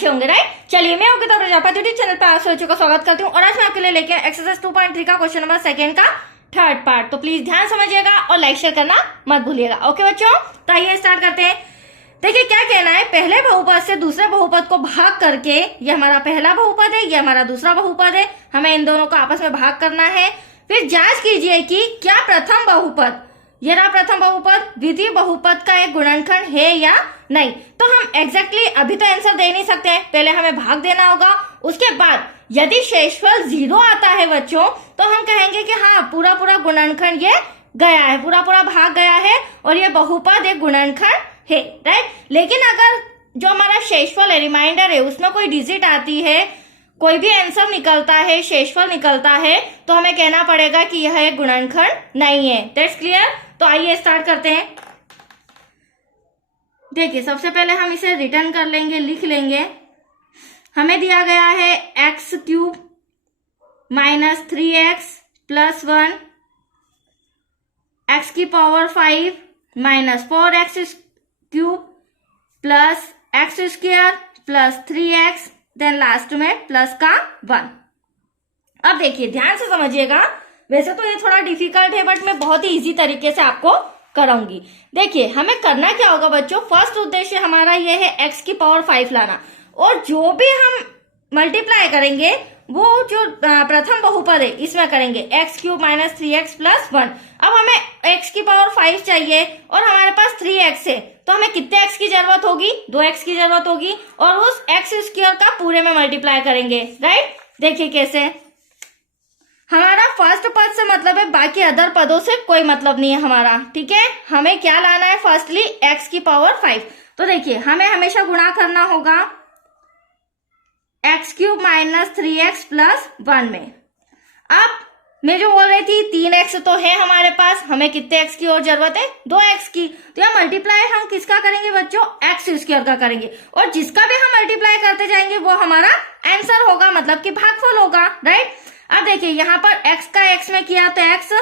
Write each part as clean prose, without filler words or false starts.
अच्छे होंगे, राइट। चलिए, मैं योगिता प्रजापति यूट्यूब चैनल पर आप सभी का स्वागत करती हूँ और आज मैं आपके लिए लेके एक्सरसाइज 2.3 का क्वेश्चन नंबर 2 का थर्ड पार्ट। तो प्लीज ध्यान समझिएगा और लाइक शेयर करना मत भूलिएगा। ओके बच्चों, तो आइए स्टार्ट करते हैं। देखिए क्या कहना है, पहले बहुपद से दूसरे बहुपद को भाग करके, ये हमारा पहला बहुपद है, ये हमारा दूसरा बहुपद है, हमें इन दोनों को आपस में भाग करना है। फिर जांच कीजिए कि क्या प्रथम बहुपद, ये रहा प्रथम बहुपद, द्वितीय बहुपद का एक गुणनखंड है या नहीं। तो हम एग्जैक्टली अभी तो आंसर दे नहीं सकते हैं, पहले हमें भाग देना होगा। उसके बाद यदि शेषफल 0 आता है बच्चों, तो हम कहेंगे कि हाँ पूरा पूरा गुणनखंड ये गया है, पूरा पूरा भाग गया है और ये बहुपद एक गुणनखंड है, राइट। लेकिन अगर जो हमारा शेषफल है, रिमाइंडर है, उसमें कोई डिजिट आती है, कोई भी आंसर निकलता है, शेषफल निकलता है, तो हमें कहना पड़ेगा कि यह एक गुणनखंड नहीं है। That's clear. तो आइए स्टार्ट करते हैं। देखिए सबसे पहले हम इसे रिटर्न कर लेंगे, लिख लेंगे। हमें दिया गया है x cube minus 3x plus 1 x की power 5 minus 4x cube plus x square plus 3x, then last में प्लस का 1। अब देखिए ध्यान से समझिएगा, वैसे तो ये थोड़ा डिफिकल्ट है बट मैं बहुत ही इजी तरीके से आपको कराऊंगी। देखिए हमें करना क्या होगा बच्चों, फर्स्ट उद्देश्य हमारा ये है x की पावर 5 लाना, और जो भी हम मल्टीप्लाई करेंगे वो जो प्रथम बहुपद है इसमें करेंगे, x cube minus 3x plus 1। अब हमें x की पावर 5 चाहिए और हमारे पास 3x है, तो हमें कितने x की जरूरत होगी, 2x की जरूरत होगी, और उस x स्क्वायर का पूरे में मल्टीप्लाई करेंगे, राइट। देखिए कैसे, हमारा फर्स्ट पद से मतलब है, बाकी अदर पदों से कोई मतलब नहीं है हमारा, ठीक है। हमें क्या लाना है, फर्स्टली x की पावर 5। तो देखिए हमें हमेशा गुणा करना होगा x cube minus 3x plus 1 में। अब मैं जो बोल रही थी 3x तो है हमारे पास, हमें कितने x की और जरूरत है, 2x की। तो यह मल्टीप्लाई हम किसका करेंगे बच्चों, एक्स स्क्वायर का करेंगे, और जिसका भी हम मल्टीप्लाई करते जाएंगे वो हमारा आंसर होगा, मतलब कि भागफल होगा, राइट। अब देखिए यहाँ पर x का x में किया तो x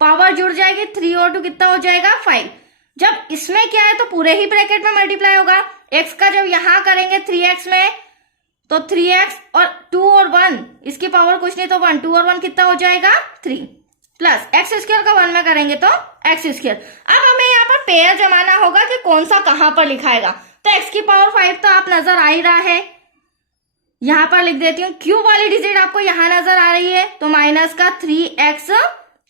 पावर जुड़ जाएगी, 3 और 2 कितना हो जाएगा 5। जब इसमें क्या है तो पूरे ही ब्रैकेट में मल्टीप्लाई होगा। x का जब यहाँ करेंगे 3x में तो 3x और 2 और 1, इसकी पावर कुछ नहीं तो 1, 2 और 1 कितना हो जाएगा 3, प्लस एक्स स्क्वायर का 1 में करेंगे तो एक्स स्क्वायर। अब हमें यहाँ पर पेयर जमाना होगा कि कौन सा कहां पर लिखाएगा। तो x की पावर 5 तो आप नजर आ ही रहा है, यहां पर लिख देती हूँ, क्यूब वाली डिजिट आपको यहां नजर आ रही है, तो माइनस का 3x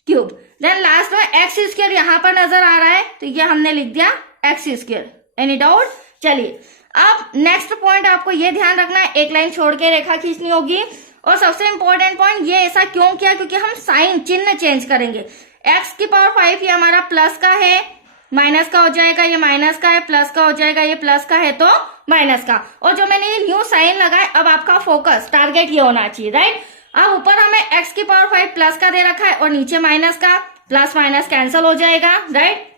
क्यूब, देन लास्ट में एक्स स्क्वायर यहां पर नजर आ रहा है, तो ये हमने लिख दिया एक्स स्क्वायर। Any doubt. चलिए अब नेक्स्ट पॉइंट आपको ये ध्यान रखना है, एक लाइन छोड़ के रेखा खींचनी होगी, और सबसे इंपॉर्टेंट पॉइंट ये ऐसा क्यों किया, क्योंकि हम साइन चिन्ह चेंज करेंगे। एक्स की पावर 5 ये हमारा प्लस का है, माइनस का हो जाएगा, ये माइनस का है, प्लस का हो जाएगा, ये प्लस का है तो माइनस का। और जो मैंने ये न्यू साइन लगाया, अब आपका फोकस टारगेट ये होना चाहिए, राइट। अब ऊपर हमें एक्स की पावर 5 प्लस का दे रखा है और नीचे माइनस का, प्लस माइनस कैंसिल हो जाएगा, राइट।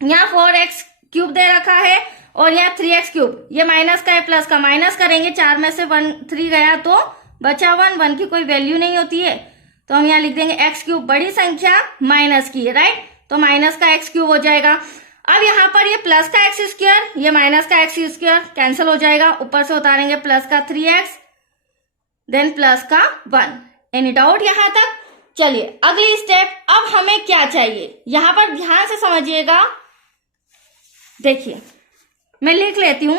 यहाँ 4x क्यूब दे रखा है और यहाँ 3x क्यूब, ये माइनस का है, प्लस का, माइनस करेंगे, 4 में से 3 गया तो बचा 1 की कोई वैल्यू नहीं होती है, तो हम यहाँ लिख देंगे x क्यूब, बड़ी संख्या माइनस की है, राइट, तो माइनस का x क्यूब हो जाएगा। अब यहाँ पर ये प्लस का एक्स स्क्वायर, ये माइनस का एक्स स्क्वायर कैंसिल हो जाएगा, ऊपर से उतारेंगे प्लस का 3x, देन प्लस का 1। एनी डाउट यहाँ तक। चलिए अगली स्टेप, अब हमें क्या चाहिए, यहाँ पर ध्यान से समझिएगा। देखिए मैं लिख लेती हूं,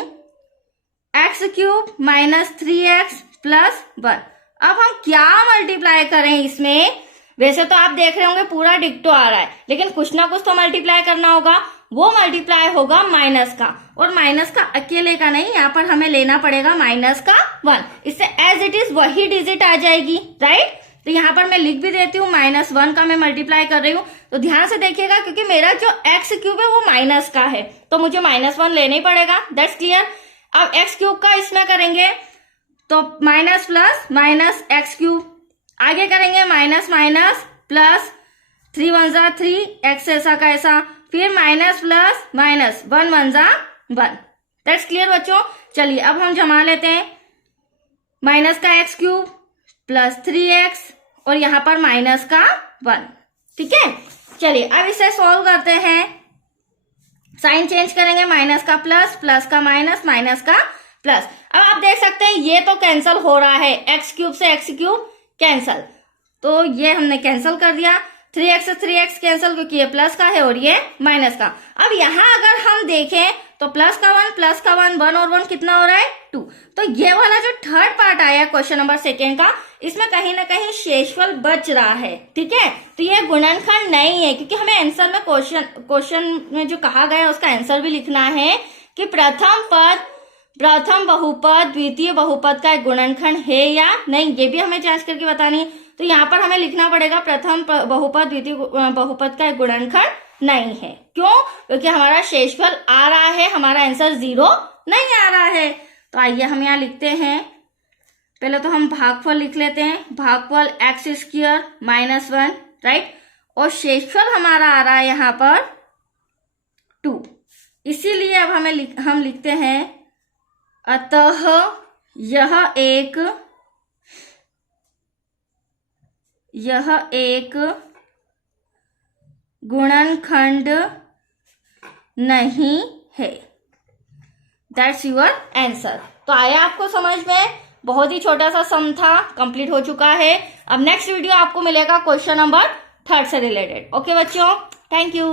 x cube minus 3x plus 1। अब हम क्या मल्टीप्लाई करें इसमें, वैसे तो आप देख रहे होंगे पूरा डिक्टो आ रहा है, लेकिन कुछ ना कुछ तो मल्टीप्लाई करना होगा, वो मल्टीप्लाई होगा माइनस का, और माइनस का अकेले का नहीं, यहाँ पर हमें लेना पड़ेगा माइनस का 1, इससे एज इट इज वही डिजिट आ जाएगी, राइट। तो यहाँ पर मैं लिख भी देती हूँ, -1 का मैं मल्टीप्लाई कर रही हूँ, तो ध्यान से देखिएगा क्योंकि मेरा जो एक्स क्यूब है वो माइनस का है, तो मुझे -1 लेना ही पड़ेगा, दैट्स क्लियर। अब एक्स क्यूब का इसमें करेंगे तो minus plus minus x cube, आगे करेंगे माइनस माइनस प्लस, 3 1 जा 3, एक्स ऐसा का ऐसा, फिर माइनस प्लस माइनस, 1 1 जा 1, दैट्स क्लियर बच्चों। चलिए अब हम जमा लेते हैं, माइनस का एक्स क्यूब प्लस 3x और यहाँ पर माइनस का 1, ठीक है। चलिए अब इसे सॉल्व करते हैं, साइन चेंज करेंगे, माइनस का प्लस, प्लस का माइनस, माइनस का प्लस, अब आप देख सकते हैं ये तो कैंसल हो रहा है, एक्स क्यूब से एक्स क्यूब कैंसल, तो ये हमने कैंसल कर दिया, 3x से 3x कैंसल क्योंकि ये प्लस का है और ये माइनस का। अब यहाँ अगर हम देखें तो प्लस का 1 1 और 1 कितना हो रहा है 2। तो ये वाला जो थर्ड पार्ट आया क्वेश्चन नंबर 2 का, इसमें कहीं ना कहीं शेषफल बच रहा है, ठीक है। तो ये गुणनखंड नहीं है, क्योंकि हमें आंसर में क्वेश्चन में जो कहा गया है उसका आंसर भी लिखना है कि प्रथम बहुपद द्वितीय बहुपद का एक गुणनखंड है या नहीं, ये भी हमें जांच करके बतानी है। तो यहाँ पर हमें लिखना पड़ेगा प्रथम बहुपद द्वितीय बहुपद का एक गुणनखंड नहीं है। क्यों? क्योंकि हमारा शेषफल आ रहा है, हमारा आंसर 0 नहीं आ रहा है। तो आइए हम यहाँ लिखते हैं, पहले तो हम भागफल लिख लेते हैं, भागफल x² -1, राइट, और शेषफल हमारा आ रहा है यहाँ पर 2। इसीलिए अब हम लिखते हैं अतः यह एक गुणनखंड नहीं है। That's your answer. तो आया आपको समझ में? बहुत ही छोटा सा सम था, कंप्लीट हो चुका है। अब नेक्स्ट वीडियो आपको मिलेगा क्वेश्चन नंबर 3 से रिलेटेड। ओके बच्चों, थैंक यू।